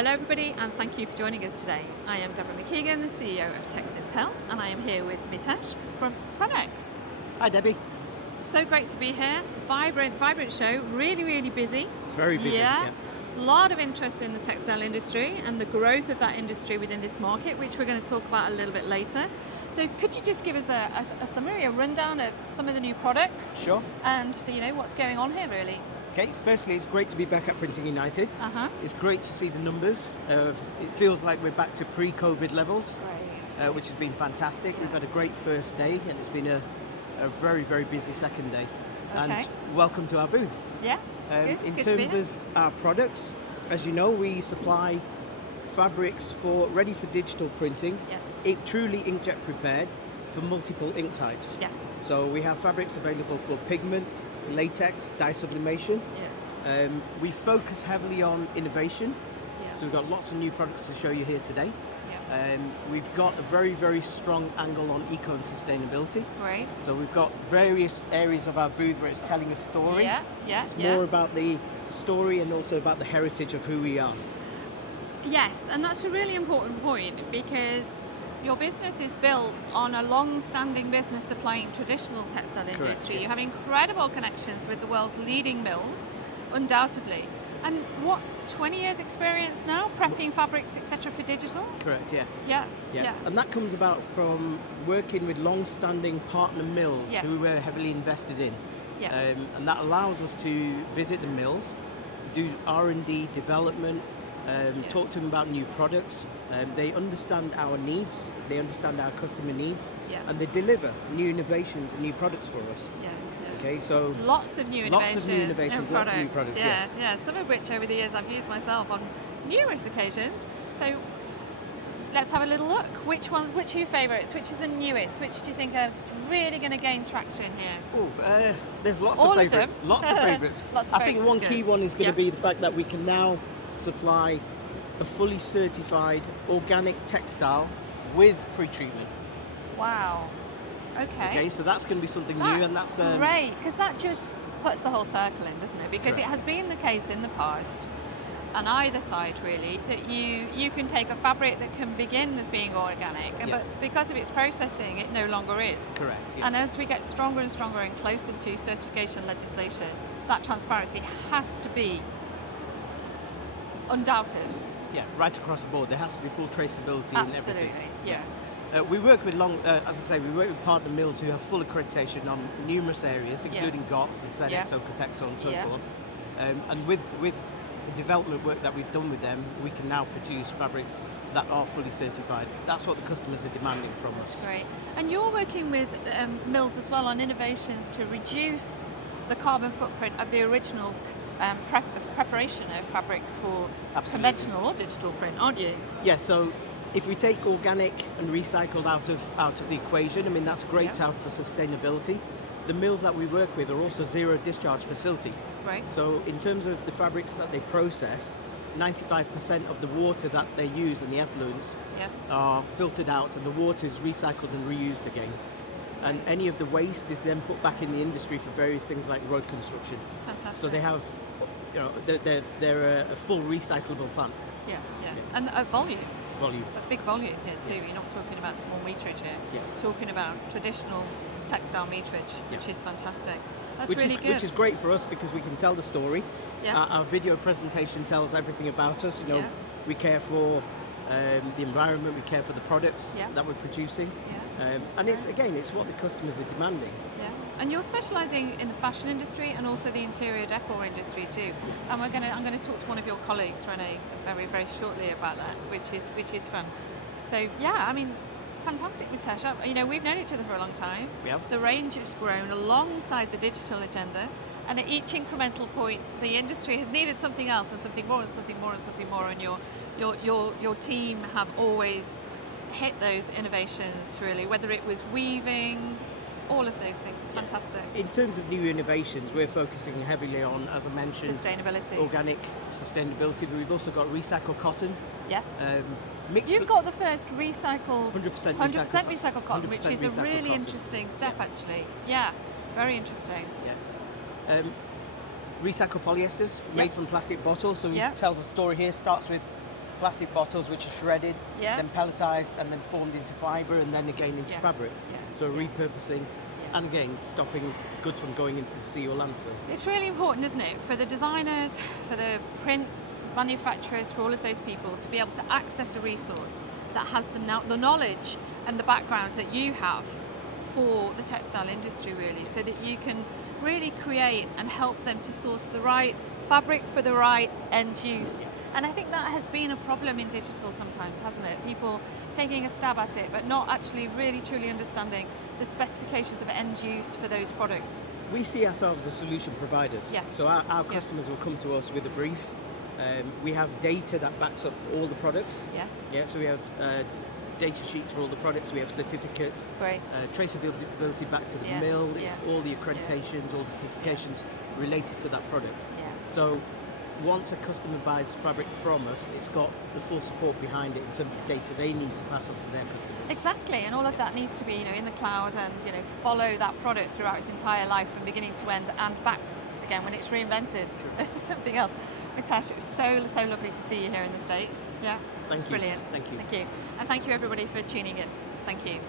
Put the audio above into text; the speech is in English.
Hello everybody and thank you for joining us today. I am Deborah McKeegan, the CEO of Texintel, and I am here with Mitesh from Premex. Hi Debbie. So great to be here. Vibrant show, really busy. Very busy. Yeah. A lot of interest in the textile industry and the growth of that industry within this market, which we're going to talk about a little bit later. So could you just give us a summary, a rundown of some of the new products? Sure. And what's going on here really? Okay, firstly, it's great to be back at Printing United. It's great to see the numbers. It feels like we're back to pre-COVID levels, Right. which has been fantastic. We've had a great first day, and it's been a very busy second day. Okay. And welcome to our booth. Yeah, it's In good to be terms here. of our products, as you know, we supply fabrics ready for digital printing. Yes. It truly inkjet prepared for multiple ink types. Yes. So we have fabrics available for pigment, latex, dye sublimation. Yeah. We focus heavily on innovation, Yeah. so we've got lots of new products to show you here today. Yeah. We've got a very strong angle on eco and sustainability. Right. So we've got various areas of our booth where it's telling a story. Yeah. It's more about the story and also about the heritage of who we are. Yes, and that's a really important point because your business is built on a long-standing business supplying traditional textile industry. yeah. You have incredible connections with the world's leading mills, undoubtedly. And what, 20 years experience now, prepping fabrics, etc. for digital? Correct, yeah. Yeah. And that comes about from working with long-standing partner mills Yes. who we're heavily invested in. Yeah. And that allows us to visit the mills, do R&D development, talk to them about new products. They understand our needs, they understand our customer needs, Yeah. and they deliver new innovations and new products for us. Yeah. Okay, so Lots of new innovations. lots of new innovations, and lots of new products, yes. Yeah, some of which over the years I've used myself on numerous occasions. So let's have a little look. Which are your favourites? Which is the newest? Which do you think are really going to gain traction here? there's lots All of of favourites. them. Lots of favourites. Lots of I think favourites one is key good. one is going Yeah. to be the fact that we can now supply a fully certified organic textile with pre-treatment. Wow. Okay, so that's going to be something new, and that's great, because that just puts the whole circle in, doesn't it? Because Correct. it has been the case in the past, on either side really, that you can take a fabric that can begin as being organic, Yeah. but because of its processing, it no longer is. correct. Yeah. And as we get stronger and stronger and closer to certification legislation, that transparency has to be undoubted. Yeah, right across the board. There has to be full traceability in everything. Absolutely, yeah. We work with as I say, we work with partner mills who have full accreditation on numerous areas, including GOTS and Yeah. SEDEX, Ocotex, so on and so Yeah. forth. And with the development work that we've done with them, we can now produce fabrics that are fully certified. That's what the customers are demanding from us. Great. And you're working with mills as well on innovations to reduce the carbon footprint of the original preparation of fabrics for Absolutely. conventional or digital print, aren't you? Yeah, so if we take organic and recycled out of the equation, I mean, that's great Yeah. to have for sustainability. The mills that we work with are also zero discharge facility. Right. So in terms of the fabrics that they process, 95% of the water that they use and the effluents Yeah. are filtered out, and the water is recycled and reused again. And any of the waste is then put back in the industry for various things like road construction. Fantastic. So they have, they're a full recyclable plant Yeah. And a volume, volume. a big volume here too. You're not talking about small meterage here. Yeah. You're talking about traditional textile meterage, which is fantastic. That's Which really is good. which is great for us because we can tell the story. Yeah. Our video presentation tells everything about us. Yeah. We care for the environment, we care for the products Yeah. that we're producing, Yeah. and it's what the customers are demanding. Yeah, and you're specialising in the fashion industry and also the interior decor industry too. And I'm going to talk to one of your colleagues, Renee, very shortly about that, which is fun. So yeah, I mean, fantastic, Mitesh. We've known each other for a long time. We have. The range has grown alongside the digital agenda, and at each incremental point, the industry has needed something else and something more and something more and something more. And your team have always hit those innovations really, whether it was weaving, all of those things. It's fantastic. In terms of new innovations, we're focusing heavily on, as I mentioned, Sustainability. organic sustainability, but we've also got recycled cotton. Yes. Mixed You've got the first recycled, 100% 100% recycled cotton, which 100% is a recycled really cotton. interesting step actually. Yeah, very interesting. Yeah. Recycled polyesters made from plastic bottles. So Yeah. it tells a story here. Starts with plastic bottles which are shredded, Yeah. then pelletized, and then formed into fibre, and then again into Yeah. fabric. Yeah. So Yeah. repurposing, and again stopping goods from going into the sea or landfill. It's really important, isn't it, for the designers, for the print manufacturers, for all of those people to be able to access a resource that has the knowledge and the background that you have for the textile industry, really, so that you can really create and help them to source the right fabric for the right end use. And I think that has been a problem in digital sometimes, hasn't it? People taking a stab at it, but not actually really truly understanding the specifications of end use for those products. We see ourselves as solution providers. Yeah. So our customers will come to us with a brief. We have data that backs up all the products. Yes. Yeah, so we have data sheets for all the products. We have certificates, Great. traceability back to the Yeah, mill. It's yeah, all the accreditations, all the certifications related to that product. Yeah. So once a customer buys fabric from us, it's got the full support behind it in terms of data they need to pass on to their customers. Exactly, and all of that needs to be, in the cloud, and follow that product throughout its entire life from beginning to end, and back again when it's reinvented. Something else. Mitesh, it was so lovely to see you here in the States. Yeah, Thank it's you. brilliant. Thank you. Thank you, and thank you everybody for tuning in. Thank you.